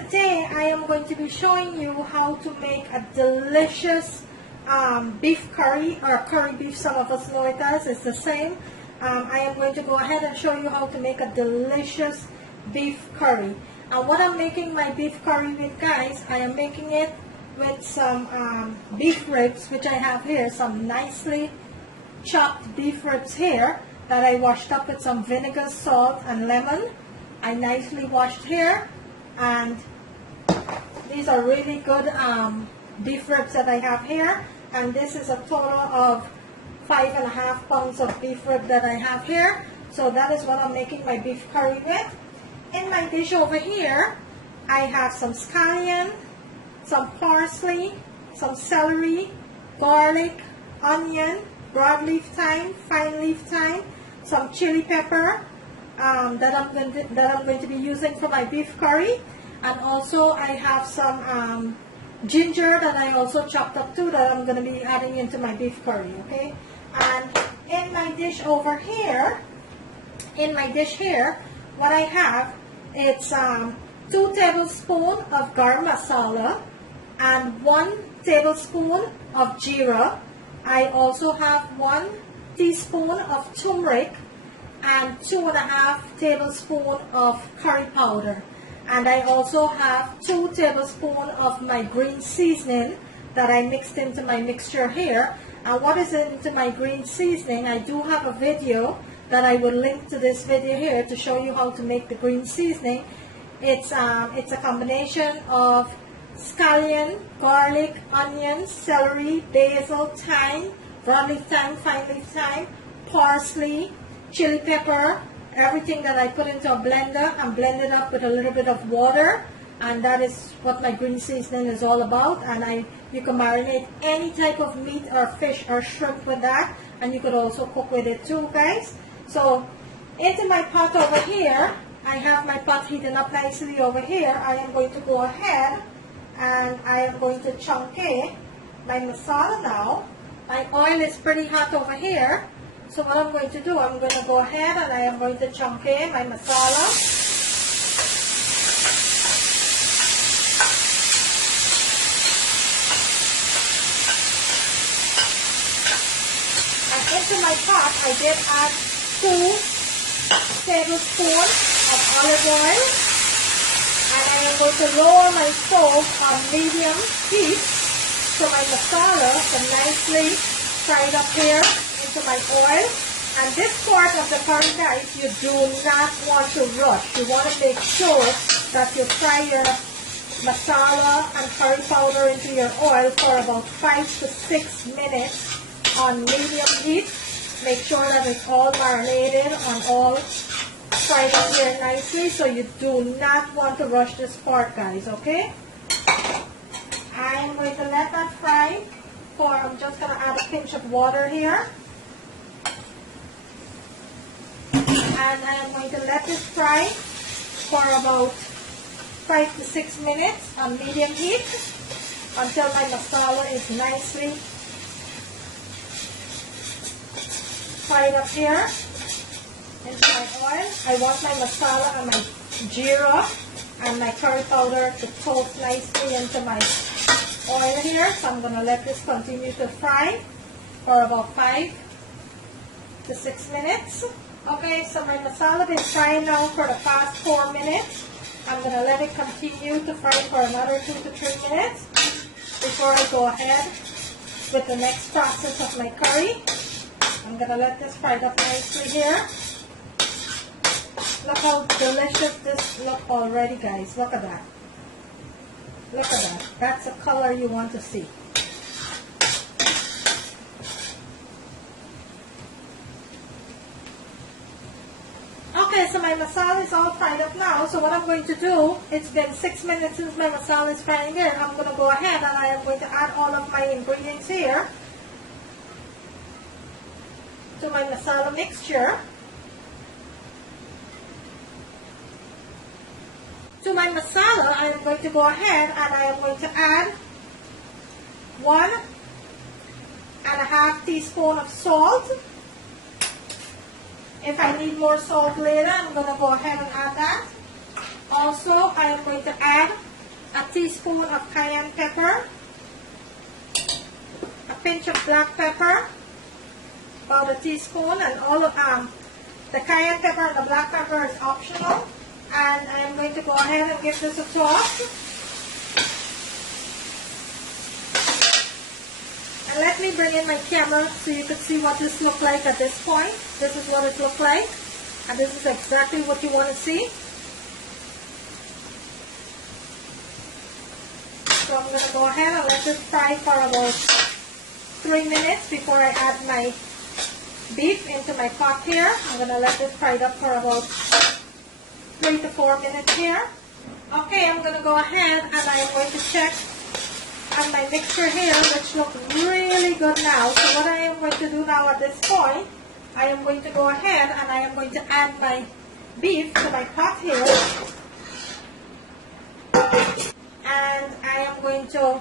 today I am going to be showing you how to make a delicious beef curry, or curry beef, some of us know it as. It's the same. I am going to go ahead and show you how to make a delicious beef curry. And what I'm making my beef curry with, guys, I am making it with some beef ribs, which I have here, some nicely chopped beef ribs here that I washed up with some vinegar, salt, and lemon. I nicely washed here, and these are really good beef ribs that I have here. And this is a total of 5.5 pounds of beef rib that I have here. So that is what I'm making my beef curry with. In my dish over here, I have some scallion, some parsley, some celery, garlic, onion, broadleaf thyme, fine leaf thyme, some chili pepper that I'm going to be using for my beef curry, and also I have some ginger that I also chopped up too that I'm going to be adding into my beef curry. Okay, and in my dish over here, what I have, it's 2 tablespoons of garam masala and 1 tablespoon of jeera. I also have 1 teaspoon of turmeric and 2.5 tablespoons of curry powder. And I also have 2 tablespoons of my green seasoning that I mixed into my mixture here. And what is into my green seasoning, I do have a video that I will link to this video here to show you how to make the green seasoning. It's a combination of scallion, garlic, onions, celery, basil, thyme, broadleaf thyme, fine leaf thyme, parsley, chili pepper, everything that I put into a blender and blend it up with a little bit of water. And that is what my green seasoning is all about. And you can marinate any type of meat or fish or shrimp with that, and you could also cook with it too, guys. So into my pot over here, I have my pot heating up nicely over here. I am going to go ahead and I am going to chunky my masala now. My oil is pretty hot over here. So what I'm going to do, I'm going to go ahead and I am going to chunky my masala. And into my pot, I did add 2 tablespoons of olive oil. And I am going to lower my stove on medium heat so my masala can nicely fried up here into my oil. And this part of the curry, guys, you do not want to rush. You want to make sure that you fry your masala and curry powder into your oil for about 5 to 6 minutes on medium heat. Make sure that it's all marinated and all fried up here nicely. So you do not want to rush this part, guys, okay? I'm going to let that fry for, I'm just going to add a pinch of water here. And I am going to let this fry for about 5 to 6 minutes on medium heat until my masala is nicely fried up here into my oil. I want my masala and my jeera and my curry powder to toast nicely into my oil here. So I'm going to let this continue to fry for about 5 to 6 minutes. Okay, so my masala been frying now for the past 4 minutes. I'm going to let it continue to fry for another 2 to 3 minutes before I go ahead with the next process of my curry. I'm going to let this fry up nicely here. Look how delicious this looks already, guys. Look at that. Look at that. That's the color you want to see. Okay, so my masala is all fried up now. So what I'm going to do, it's been 6 minutes since my masala is frying here. I'm going to go ahead and I am going to add all of my ingredients here to my masala mixture. To my masala, I am going to go ahead and I am going to add 1.5 teaspoons of salt. If I need more salt later, I'm going to go ahead and add that. Also, I am going to add teaspoon of cayenne pepper, a pinch of black pepper, about a teaspoon, and all of the cayenne pepper and the black pepper is optional. And I'm going to go ahead and give this a toss. And let me bring in my camera so you can see what this looks like at this point. This is what it looks like, and this is exactly what you want to see. So I'm going to go ahead and let this fry for about 3 minutes before I add my beef into my pot here. I'm going to let this fry up for about 3 to 4 minutes here. Okay, I'm going to go ahead and I'm going to check on my mixture here, which looks really good now. So what I am going to do now at this point, I am going to go ahead and I am going to add my beef to my pot here. And I am going to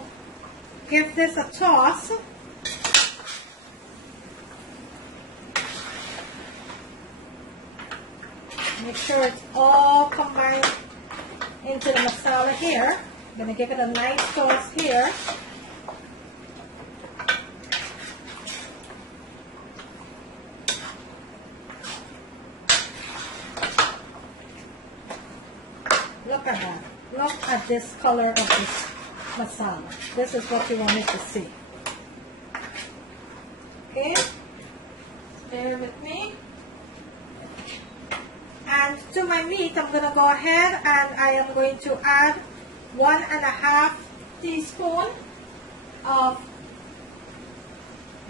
give this a toss. Make sure it's all combined into the masala here. I'm going to give it a nice toss here. Look at that. Look at this color of this masala. This is what you want it to see. Okay, bear with me. And to my meat, I'm going to go ahead and I am going to add 1.5 teaspoon of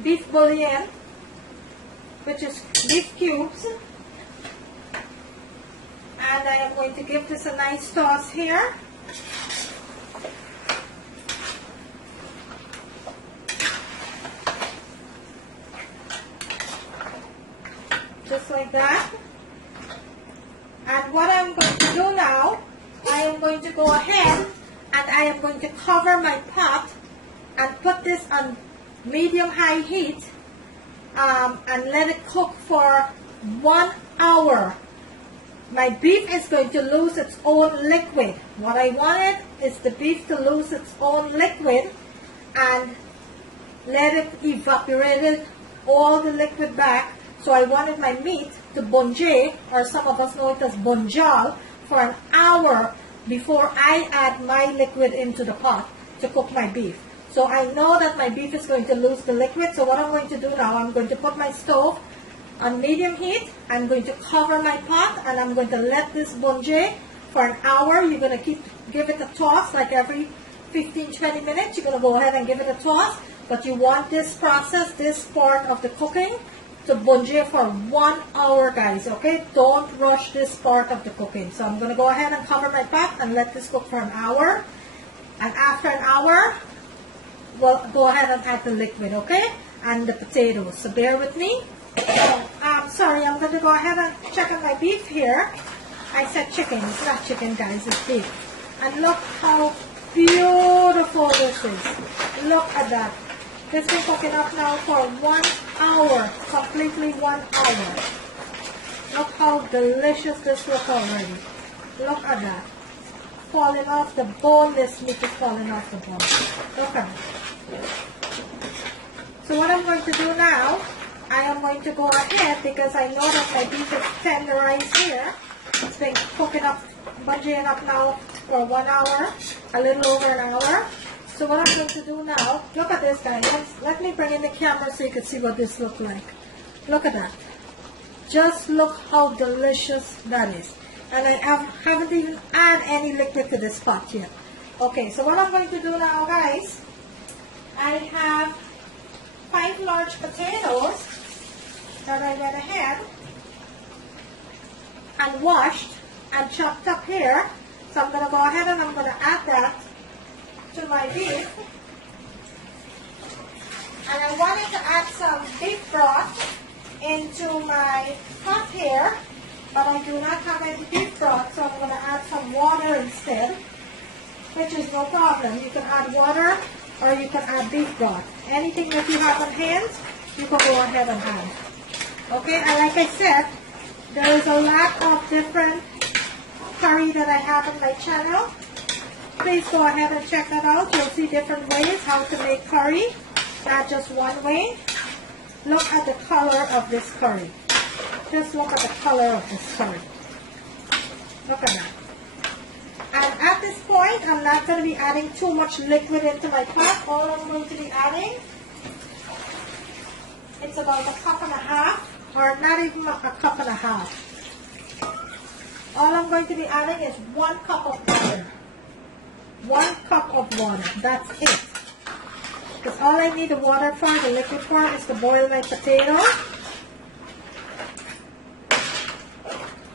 beef bouillon, which is beef cubes. And I am going to give this a nice toss here. Just like that. And what I'm going to do now, I am going to go ahead and I am going to cover my pot and put this on medium-high heat and let it cook for 1 hour. My beef is going to lose its own liquid. What I wanted is the beef to lose its own liquid and let it evaporate all the liquid back. So I wanted my meat to bonje, or some of us know it as bonjal, for an hour before I add my liquid into the pot to cook my beef. So I know that my beef is going to lose the liquid. So what I'm going to do now, I'm going to put my stove on medium heat. I'm going to cover my pot and I'm going to let this bonje for an hour. You're going to give it a toss like every 15-20 minutes. You're going to go ahead and give it a toss. But you want this process, this part of the cooking, to bonje for 1 hour, guys, okay? Don't rush this part of the cooking. So I'm going to go ahead and cover my pot and let this cook for an hour. And after an hour, we'll go ahead and add the liquid, okay? And the potatoes. So bear with me. Sorry, I'm going to go ahead and check on my beef here. I said chicken. It's not chicken, guys. It's beef. And look how beautiful this is. Look at that. It's been cooking up now for 1 hour, completely 1 hour. Look how delicious this looks already. Look at that. Falling off the bone, this meat is falling off the bone. Look at it. So what I'm going to do now, I am going to go ahead because I know that my beef is tenderized here. It's been cooking up, bungeing up now for 1 hour, a little over an hour. So what I'm going to do now, look at this, guys. Let me bring in the camera so you can see what this looks like. Look at that. Just look how delicious that is. And I haven't even added any liquid to this pot yet. Okay, so what I'm going to do now, guys, I have 5 large potatoes that I went ahead and washed and chopped up here. So I'm going to go ahead and I'm going to add that to my beef. And I wanted to add some beef broth into my pot here, but I do not have any beef broth, so I'm going to add some water instead, which is no problem. You can add water or you can add beef broth. Anything that you have on hand, you can go ahead and add. Okay, and like I said, there is a lot of different curry that I have on my channel. please go ahead and check that out. You'll see different ways how to make curry, not just one way. Look at the color of this curry. Just look at the color of this curry. Look at that. And at this point, I'm not going to be adding too much liquid into my pot. All I'm going to be adding, it's about a cup and a half, or not even a cup and a half. All I'm going to be adding is 1 cup of water. 1 cup of water. That's it. Because all I need the water for, the liquid for, is to boil my potato.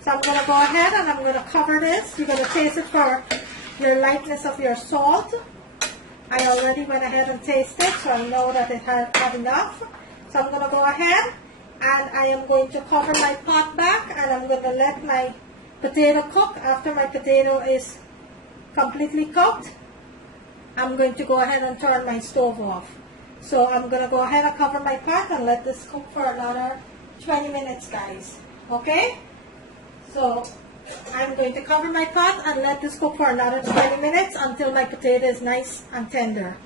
So I'm going to go ahead and I'm going to cover this. You're going to taste it for your lightness of your salt. I already went ahead and tasted, so I know that it has enough. So I'm going to go ahead and I am going to cover my pot back and I'm going to let my potato cook. After my potato is completely cooked, I'm going to go ahead and turn my stove off. So I'm going to go ahead and cover my pot and let this cook for another 20 minutes, guys. Okay? So I'm going to cover my pot and let this cook for another 20 minutes until my potato is nice and tender.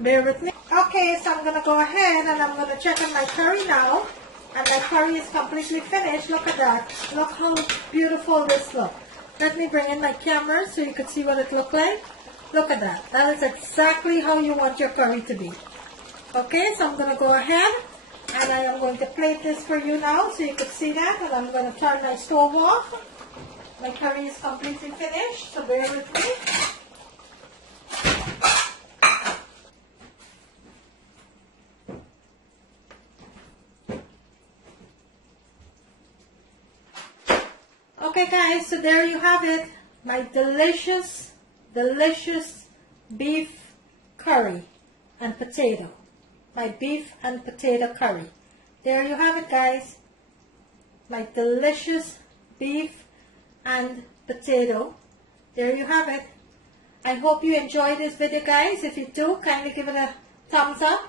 Bear with me. Okay, so I'm going to go ahead and I'm going to check on my curry now. And my curry is completely finished. Look at that. Look how beautiful this looks. Let me bring in my camera so you can see what it looks like. Look at that. That is exactly how you want your curry to be. Okay, so I'm going to go ahead and I am going to plate this for you now so you can see that. And I'm going to turn my stove off. My curry is completely finished, so bear with me. Okay guys, so there you have it. My delicious, delicious beef curry and potato. My beef and potato curry. There you have it, guys. My delicious beef and potato. There you have it. I hope you enjoyed this video, guys. If you do, kindly give it a thumbs up.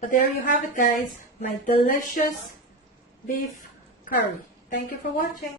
But there you have it, guys. My delicious beef curry. Thank you for watching.